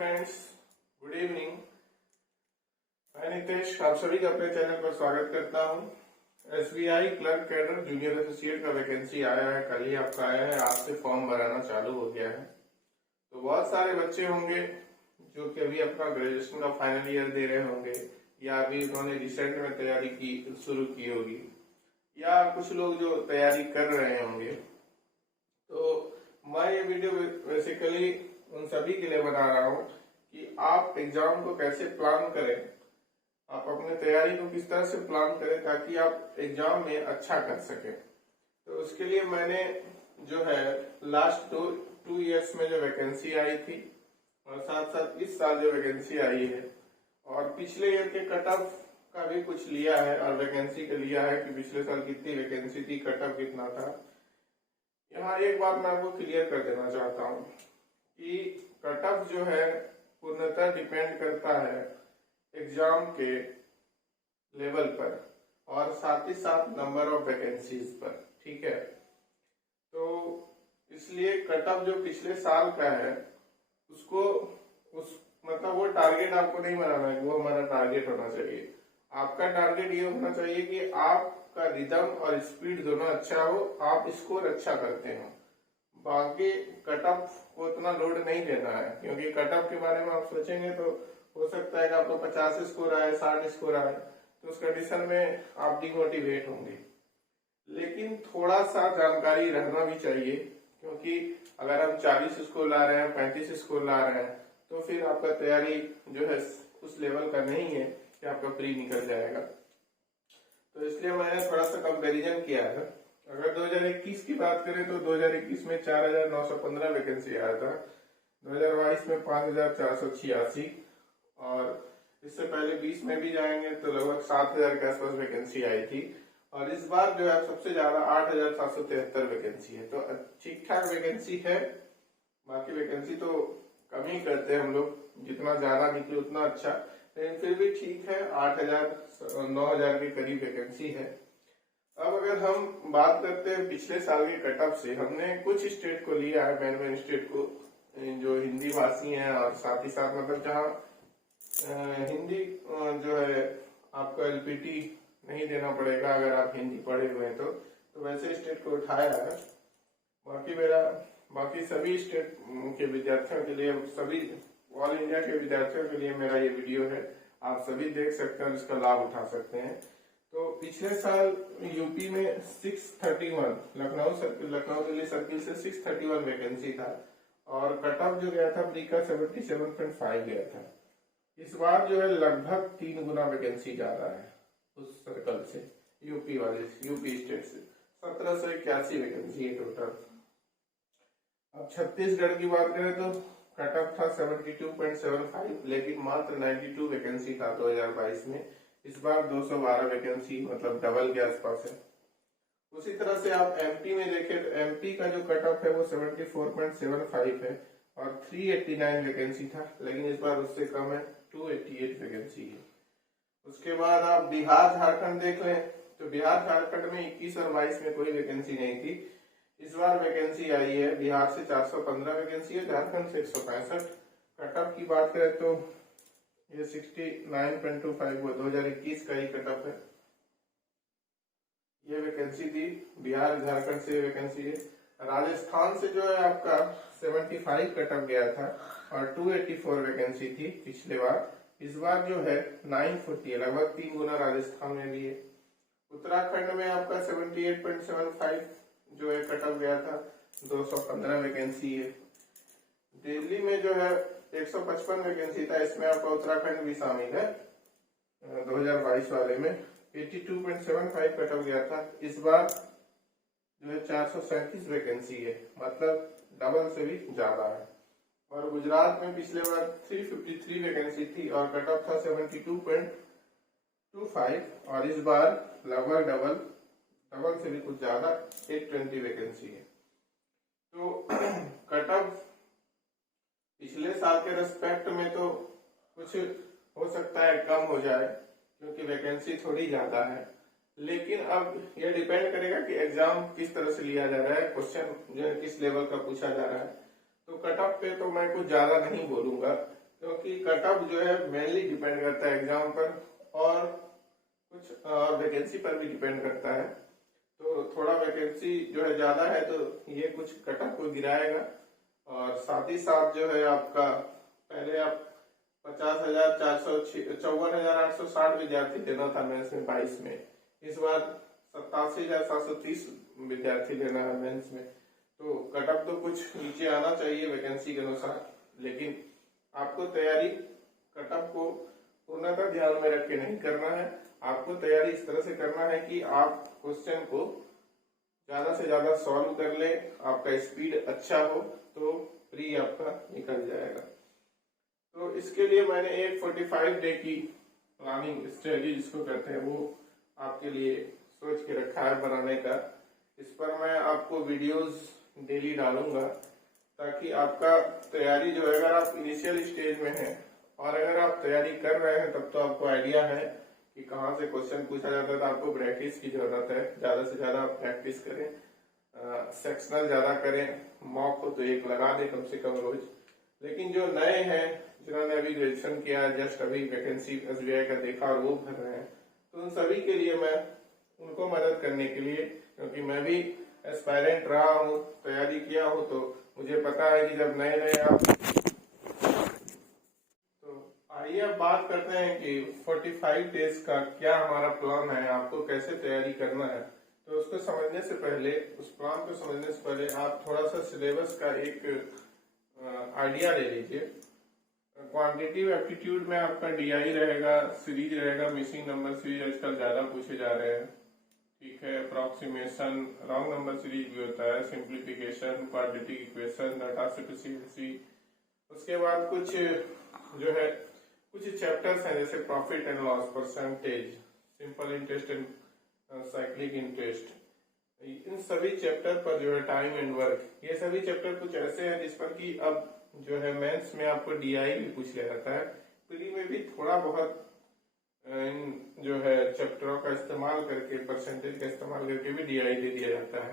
Friends, good evening. मैं नितेश आप सभी का अपने चैनल पर स्वागत करता हूं। SBI clerk cadre junior associate का वैकेंसी आया है, कल ही आपका आया है। आज से फॉर्म भराना चालू हो गया है। तो बहुत सारे बच्चे होंगे जो कि अभी अपना ग्रेजुएशन का फाइनल ईयर दे रहे होंगे या अभी उन्होंने रिसेंट में तैयारी की शुरू की होगी या कुछ लोग जो तैयारी कर रहे होंगे। तो मैं ये वीडियो बेसिकली उन सभी के लिए बना रहा हूँ कि आप एग्जाम को कैसे प्लान करें, आप अपने तैयारी को किस तरह से प्लान करें ताकि आप एग्जाम में अच्छा कर सकें। तो उसके लिए मैंने जो है लास्ट टू इयर्स में जो वैकेंसी आई थी और साथ साथ इस साल जो वैकेंसी आई है और पिछले ईयर के कट ऑफ का भी कुछ लिया है और वैकेंसी का लिया है कि पिछले साल कितनी वैकेंसी थी, कट ऑफ कितना था। यहाँ एक बात मैं आपको क्लियर कर देना चाहता हूँ कि कट ऑफ जो है पूर्णतः डिपेंड करता है एग्जाम के लेवल पर और साथ ही साथ नंबर ऑफ वैकेंसीज पर, ठीक है। तो इसलिए कट ऑफ जो पिछले साल का है उसको मतलब वो टारगेट आपको नहीं बनाना है, वो हमारा टारगेट होना चाहिए। आपका टारगेट ये होना चाहिए कि आपका रिदम और स्पीड दोनों अच्छा हो, आप स्कोर अच्छा करते हो। बाकी कट ऑफ को उतना लोड नहीं देना है, क्योंकि कट ऑफ के बारे में आप सोचेंगे तो हो सकता है कि आपको 50 स्कोर आए, 60 स्कोर आए, तो उस कंडीशन में आप डिमोटिवेट होंगे। लेकिन थोड़ा सा जानकारी रहना भी चाहिए, क्योंकि अगर हम 40 स्कोर ला रहे हैं, 35 स्कोर ला रहे हैं, तो फिर आपका तैयारी जो है उस लेवल का नहीं है कि आपका प्री निकल जाएगा। तो इसलिए मैंने थोड़ा सा कंपेरिजन किया है। अगर 2021 की बात करें तो 2021 में 4915 वैकेंसी आया था, 2022 में 5486 और इससे पहले 20 में भी जाएंगे तो लगभग 7000 के आसपास वैकेंसी आई थी। और इस बार जो है सबसे ज्यादा 8773 वैकेंसी है। तो ठीक ठाक वैकेंसी है, बाकी वैकेंसी तो कम ही करते हैं हम लोग, जितना ज्यादा निकले उतना अच्छा, लेकिन फिर भी ठीक है। 8000 9000 के करीब वैकेंसी है। अब अगर हम बात करते हैं पिछले साल के कट ऑफ से, हमने कुछ स्टेट को लिया है, मेन स्टेट को जो हिंदी भाषी हैं और साथ ही साथ मतलब जहाँ हिंदी जो है आपको एलपीटी नहीं देना पड़ेगा अगर आप हिंदी पढ़े हुए हैं तो वैसे स्टेट को उठाया है। बाकी सभी स्टेट के विद्यार्थियों के लिए, सभी ऑल इंडिया के विद्यार्थियों के लिए मेरा ये वीडियो है, आप सभी देख सकते हैं और इसका लाभ उठा सकते हैं। तो पिछले साल यूपी में 631 लखनऊ दिल्ली सर्किल से 631 वैकेंसी था और कट ऑफ जो गया था प्री का 77.5 गया था। इस बार जो है लगभग 3 गुना वैकेंसी ज्यादा है उस सर्कल से, यूपी स्टेट से 1781 वैकेंसी है टोटल। अब छत्तीसगढ़ की बात करें तो कट ऑफ था 72.75, लेकिन मात्र 92 वैकेंसी था 2022 में। इस बार 212 वैकेंसी मतलब डबल के आसपास है। उसी तरह से आप एमपी में देखें तो एमपी का जो कट ऑफ है वो 74.75 है और 389 वैकेंसी था, लेकिन इस बार उससे कम है, 288 वैकेंसी है। उसके बाद आप बिहार झारखंड देख लें तो बिहार झारखंड में 21 और 22 में कोई वैकेंसी नहीं थी। इस बार वैकेंसी आई है, बिहार से 415 वैकेंसी है, झारखंड से 165। कट ऑफ की बात करें तो ये 69.25 वो 2021 का ही कट ऑफ है। ये वैकेंसी थी, बिहार झारखंड से वैकेंसी है। राजस्थान से जो है आपका 75 कट ऑफ गया था और 284 वैकेंसी थी पिछले बार। इस बार जो है 940 है, लगभग 3 गुना राजस्थान में भी है। उत्तराखंड में आपका 78.75 जो है कट ऑफ गया था, 215 वैकेंसी है। दिल्ली में जो है 155 वैकेंसी था, इसमें आपका उत्तराखंड भी शामिल है। 2022 वाले में 82.75 कट ऑफ गया था। इस बार जो है 437 वैकेंसी है, मतलब डबल से भी ज्यादा है। और गुजरात में पिछले बार 353 वैकेंसी थी और कट ऑफ था 72.25 और इस बार लगभग डबल से भी कुछ ज्यादा 820 वैकेंसी है। तो कट ऑफ पिछले साल के रेस्पेक्ट में तो कुछ हो सकता है कम हो जाए, क्योंकि वैकेंसी थोड़ी ज्यादा है, लेकिन अब ये डिपेंड करेगा कि एग्जाम किस तरह से लिया जा रहा है, क्वेश्चन जो है किस लेवल का पूछा जा रहा है। तो कट ऑफ पे तो मैं कुछ ज्यादा नहीं बोलूंगा, कट ऑफ जो है मेनली डिपेंड करता है एग्जाम पर और कुछ वैकेंसी पर भी डिपेंड करता है। तो थोड़ा वैकेंसी जो है ज्यादा है तो ये कुछ कट ऑफ को गिराएगा, और साथ ही साथ जो है आपका पहले आप 54,860 विद्यार्थी देना था मेंस में 22 में, इस बार 87,730 विद्यार्थी लेना है मेंस में। तो कट ऑफ तो कुछ नीचे आना चाहिए वैकेंसी के अनुसार, लेकिन आपको तैयारी कट ऑफ को पूर्णतः ध्यान में रख के नहीं करना है। आपको तैयारी इस तरह से करना है कि आप क्वेश्चन को ज्यादा से ज्यादा सॉल्व कर ले, आपका स्पीड अच्छा हो तो प्री आपका निकल जाएगा। तो इसके लिए मैंने एक 45 डे की प्लानिंग स्ट्रेटजी जिसको कहते हैं वो आपके लिए सोच के रखा है बनाने का। इस पर मैं आपको वीडियोस डेली डालूंगा ताकि आपका तैयारी जो है, अगर आप इनिशियल स्टेज में हैं और अगर आप तैयारी कर रहे हैं तब तो आपको आइडिया है कि कहाँ से क्वेश्चन पूछा जाता है। तो आपको प्रैक्टिस की जरूरत है, ज्यादा से ज्यादा प्रैक्टिस करें, सेक्शनल ज्यादा करें, मॉक हो तो एक लगा दे कम से कम रोज। लेकिन जो नए हैं जिन्होंने अभी ग्रेजुएशन किया है, जस्ट अभी वैकेंसी SBI का देखा और वो भर रहे हैं, तो उन सभी के लिए मैं उनको मदद करने के लिए, क्योंकि मैं भी एस्पायरेंट रहा हूँ, तैयारी किया हूँ, तो मुझे पता है कि जब नए नए आप, तो आइए अब बात करते हैं कि 45 डेज का क्या हमारा प्लान है, आपको कैसे तैयारी करना है। तो उसको समझने से पहले, उस प्लान को समझने से पहले आप थोड़ा सा सिलेबस का एक आइडिया ले लीजिए। क्वांटिटिव एप्टीट्यूड में आपका DI रहेगा, सीरीज रहेगा, मिसिंग नंबर सीरीज आजकल ज्यादा पूछे जा रहे हैं, ठीक है। अप्रोक्सीमेशन, रॉन्ग नंबर सीरीज भी होता है, simplification, quadratic equation, data sufficiency. उसके बाद कुछ जो है कुछ चैप्टर्स हैं जैसे profit and loss, percentage, simple interest and cyclic interest. इन सभी चैप्टर पर जो है टाइम एंड वर्क, ये सभी चैप्टर कुछ ऐसे हैं जिस पर कि अब जो है मेंस में आपको DI भी पूछ लिया जाता है, प्री में भी थोड़ा बहुत इन जो है चैप्टरों का इस्तेमाल करके, परसेंटेज का इस्तेमाल करके भी DI दे दिया जाता है।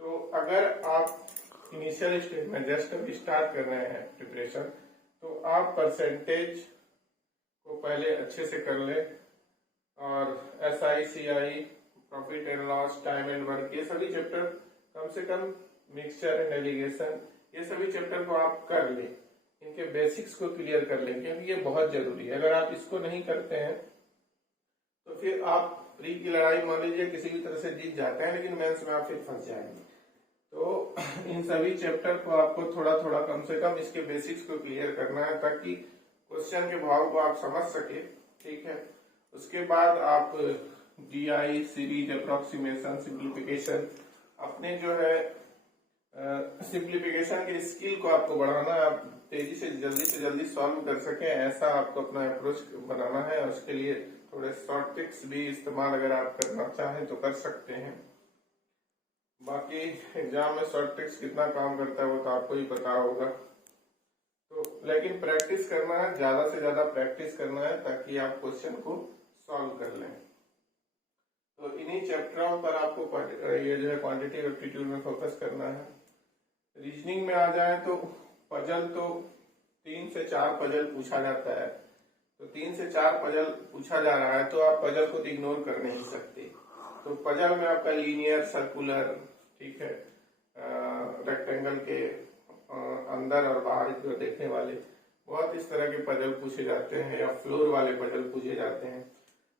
तो अगर आप इनिशियल स्टेज में जस्ट अभी स्टार्ट कर रहे हैं प्रिपरेशन, तो आप परसेंटेज को पहले अच्छे से कर ले, और SI CI, profit and loss, time and work, ये सभी चैप्टर कम से कम, मिक्सचर एंड एलिगेशन, ये सभी चैप्टर को आप कर ले, इनके बेसिक्स को क्लियर कर लें, क्योंकि ये बहुत जरूरी है। अगर आप इसको नहीं करते हैं तो फिर आप प्री की लड़ाई मान लीजिए किसी भी तरह से जीत जाते हैं, लेकिन मेंस में आप फिर फंस जाएंगे। तो इन सभी चैप्टर को आपको थोड़ा थोड़ा कम से कम इसके बेसिक्स को क्लियर करना है, ताकि क्वेश्चन के भाव को आप समझ सके, ठीक है। उसके बाद आप DI, सीरीज, अप्रोक्सीमेशन, सिंप्लीफिकेशन, अपने जो है सिंप्लीफिकेशन के स्किल को आपको बढ़ाना है, आप तेजी से जल्दी सॉल्व कर सकें, ऐसा आपको अपना अप्रोच बनाना है। और उसके लिए थोड़े शॉर्ट ट्रिक्स भी इस्तेमाल अगर आप करना चाहें तो कर सकते हैं। बाकी एग्जाम में शॉर्ट ट्रिक्स कितना काम करता है वो तो आपको ही पता होगा। तो लेकिन प्रैक्टिस करना है, ज्यादा से ज्यादा प्रैक्टिस करना है, ताकि आप क्वेश्चन को सॉल्व कर लें। तो इन्हीं चैप्टरों पर आपको ये जो है क्वांटिटेटिव एप्टीट्यूड में फोकस करना है। रीजनिंग में आ जाए तो पजल, तो 3 से 4 पजल पूछा जाता है। तो 3 से 4 पजल पूछा जा रहा है तो आप पजल को इग्नोर कर नहीं सकते। तो पजल में आपका लीनियर, सर्कुलर, ठीक है, रेक्टेंगल के अंदर और बाहर जो देखने वाले बहुत इस तरह के पजल पूछे जाते हैं, या फ्लोर वाले पजल पूछे जाते हैं।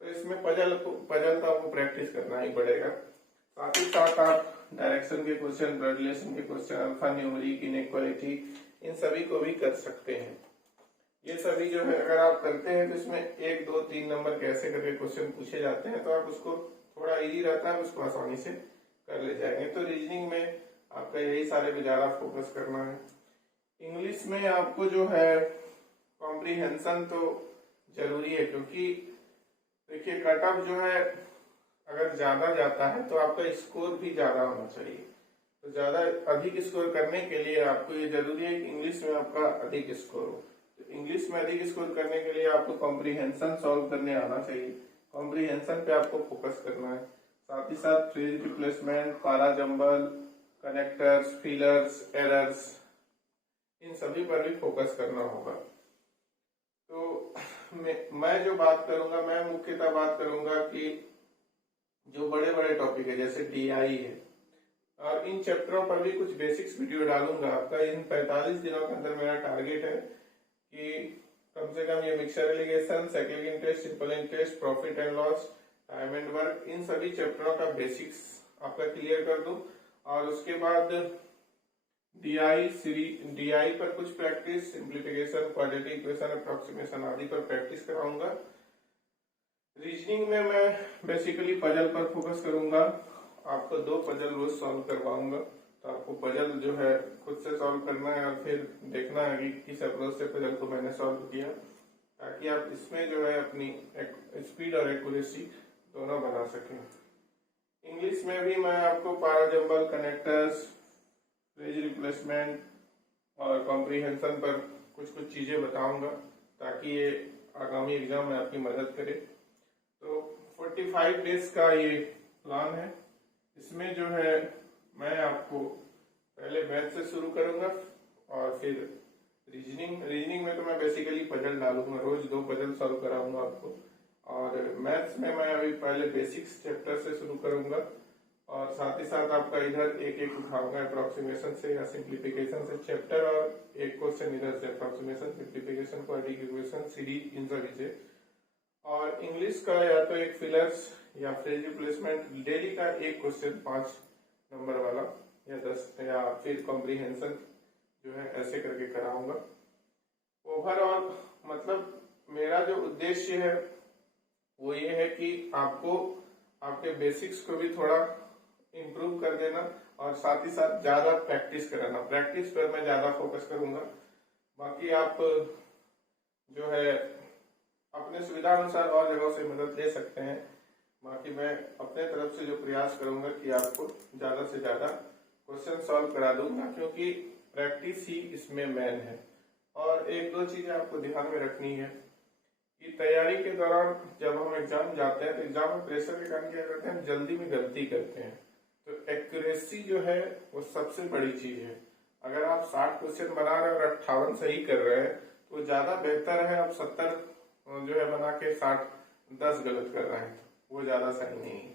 तो इसमें पजल तो आपको प्रैक्टिस करना ही पड़ेगा। साथ ही साथ आप डायरेक्शन के क्वेश्चन, ब्लड रिलेशन के क्वेश्चन, अल्फा न्यूमेरिक, इनइक्वालिटी, इन सभी को भी कर सकते हैं। ये सभी जो है अगर आप करते हैं तो इसमें 1, 2, 3 नंबर कैसे करके क्वेश्चन पूछे जाते हैं, तो आप उसको थोड़ा इजी रहता है, उसको आसानी से कर ले जाएंगे। तो रीजनिंग में आपका यही सारे पे ज्यादा फोकस करना है। इंग्लिश में आपको जो है कॉम्प्रीहेंशन तो जरूरी है, क्योंकि देखिए कट ऑफ जो है अगर ज्यादा जाता है तो आपका स्कोर भी ज्यादा होना चाहिए। तो ज्यादा अधिक स्कोर करने के लिए आपको ये जरूरी है कि इंग्लिश में आपका अधिक स्कोर हो। तो इंग्लिश में अधिक स्कोर करने के लिए आपको कॉम्प्रीहेंशन सॉल्व करने आना चाहिए। कॉम्प्रीहेंशन पे आपको फोकस करना है। साथ ही साथ फ्रेज रिप्लेसमेंट, पारा जंबल, कनेक्टर्स, फिलर्स, एरर्स, इन सभी पर भी फोकस करना होगा। मैं जो बात करूंगा, मैं मुख्यतः बात करूंगा कि जो बड़े बड़े टॉपिक है जैसे डीआई है, और इन चैप्टरों पर भी कुछ बेसिक्स वीडियो डालूंगा। आपका इन 45 दिनों के अंदर मेरा टारगेट है कि कम से कम ये mixture alligation, second interest, simple interest, profit and loss, time and work, इन सभी चैप्टरों का बेसिक्स आपका क्लियर कर दूं। और उसके बाद डीआई पर कुछ practice, simplification, quadratic equation, approximation आदि पर प्रैक्टिस कराऊंगा। रीजनिंग में मैं बेसिकली पजल पर फोकस करूंगा। आपको 2 पजल रोज सॉल्व करवाऊंगा, तो आपको पजल जो है खुद से सॉल्व करना है और फिर देखना है कि किस अप्रोच से पजल को मैंने सॉल्व किया, ताकि आप इसमें जो है अपनी स्पीड और एक्यूरेसी दोनों बना सकें। इंग्लिश में भी मैं आपको पैराजंबल, कनेक्टर्स, फ्रेज रिप्लेसमेंट और कॉम्प्रीहेंशन पर कुछ चीजें बताऊंगा, ताकि ये आगामी एग्जाम में आपकी मदद करे। तो 45 डेज का ये प्लान है। इसमें जो है मैं आपको पहले मैथ से शुरू करूंगा और फिर रीजनिंग में तो मैं बेसिकली पजल डालूंगा, रोज 2 पजल सॉल्व कराऊंगा आपको। और मैथ्स में मैं अभी पहले बेसिक्स चैप्टर से शुरू करूंगा और साथ ही साथ आपका इधर एक उठाऊंगा अप्रोक्सीमेशन से या सिंप्लीफिकेशन से चैप्टर, और एक क्वेश्चन इधर से approximation, simplification, quadratic equation, series, इन सभी से। और इंग्लिश का या तो एक फिलर्स या फ्रेज रिप्लेसमेंट, डेली का एक क्वेश्चन 5 नंबर वाला या 10, या फिर कॉम्प्रीहेंशन जो है ऐसे करके कराऊंगा। ओवरऑल मतलब मेरा जो उद्देश्य है वो ये है कि आपको आपके बेसिक्स को भी थोड़ा इम्प्रूव कर देना और साथ ही साथ ज्यादा प्रैक्टिस कराना। प्रैक्टिस पर मैं ज्यादा फोकस करूंगा। बाकी आप जो है अपने सुविधा अनुसार और जगहों से मदद ले सकते हैं। बाकी मैं अपने तरफ से जो प्रयास करूंगा कि आपको ज्यादा से ज्यादा क्वेश्चन सॉल्व करा दूंगा, क्योंकि प्रैक्टिस ही इसमें मेन है। और 1-2 चीजें आपको ध्यान में रखनी है कि तैयारी के दौरान जब हम एग्जाम जाते हैं तो एग्जाम में प्रेशर के कारण क्या करते हैं, जल्दी में गलती करते हैं। तो एक्यूरेसी जो है वो सबसे बड़ी चीज है। अगर आप 60 क्वेश्चन बना रहे हैं और 58 सही कर रहे हैं तो ज्यादा बेहतर है आप 70 जो है बना के 10 गलत कर रहे हैं, वो ज्यादा सही नहीं है।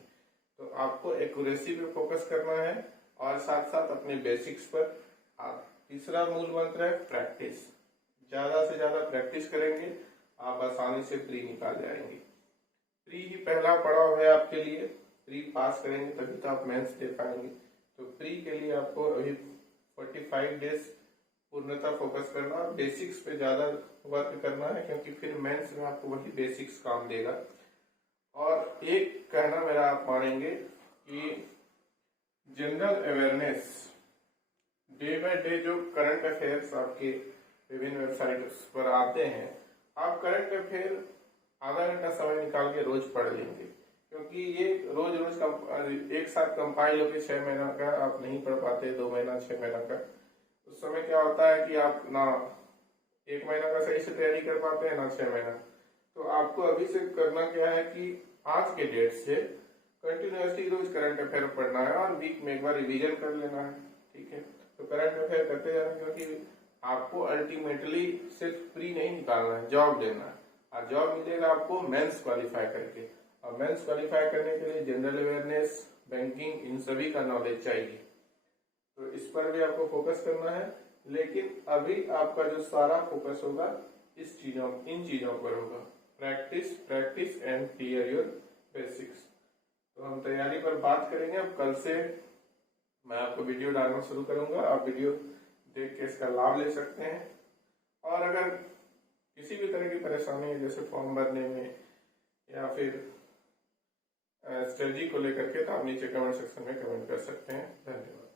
तो आपको एक्यूरेसी पे फोकस करना है और साथ साथ अपने बेसिक्स पर। तीसरा मूल मंत्र है प्रैक्टिस। ज्यादा से ज्यादा प्रैक्टिस करेंगे आप आसानी से प्री निकाल जाएंगे। प्री ही पहला पड़ाव है आपके लिए। प्री पास करेंगे तभी तो आप मेंस दे पाएंगे। तो प्री के लिए आपको अभी 45 डेज पूर्णतः फोकस करना और बेसिक्स पे ज्यादा वर्क करना है, क्योंकि फिर मेंस में आपको वही बेसिक्स काम देगा। और एक कहना मेरा आप मानेंगे कि general awareness day by day जो करंट अफेयर्स आपके विभिन्न वेबसाइट्स पर आते हैं, आप करंट अफेयर आधा घंटा समय निकाल के रोज पढ़ लेंगे, क्योंकि ये रोज एक साथ कंपाइल होकर 6 महीना का आप नहीं पढ़ पाते, 2 महीना 6 महीना का। उस समय क्या होता है कि आप ना 1 महीना का सही से तैयारी कर पाते हैं ना 6 महीना। तो आपको अभी से करना क्या है कि आज के डेट से कंटिन्यूसली रोज करंट अफेयर पढ़ना है और वीक में एक बार रिवीजन कर लेना है। ठीक है, तो करंट अफेयर करते जाना, क्योंकि आपको अल्टीमेटली सिर्फ प्री नहीं निकालना है, जॉब देना है। और जॉब मिलेगा आपको मेंस क्वालिफाई करके, और मेंस क्वालिफाई करने के लिए जनरल अवेयरनेस, बैंकिंग, इन सभी का नॉलेज चाहिए। तो इस पर भी आपको फोकस करना है, लेकिन अभी आपका जो सारा फोकस होगा इन चीजों पर होगा। Practice and clear your basics. तो हम तैयारी पर बात करेंगे। अब कल से मैं आपको वीडियो डालना शुरू करूंगा, आप वीडियो देख के इसका लाभ ले सकते हैं। और अगर किसी भी तरह की परेशानी है, जैसे फॉर्म भरने में या फिर स्ट्रेटजी को लेकर के, तो आप नीचे कमेंट सेक्शन में कमेंट कर सकते हैं। धन्यवाद।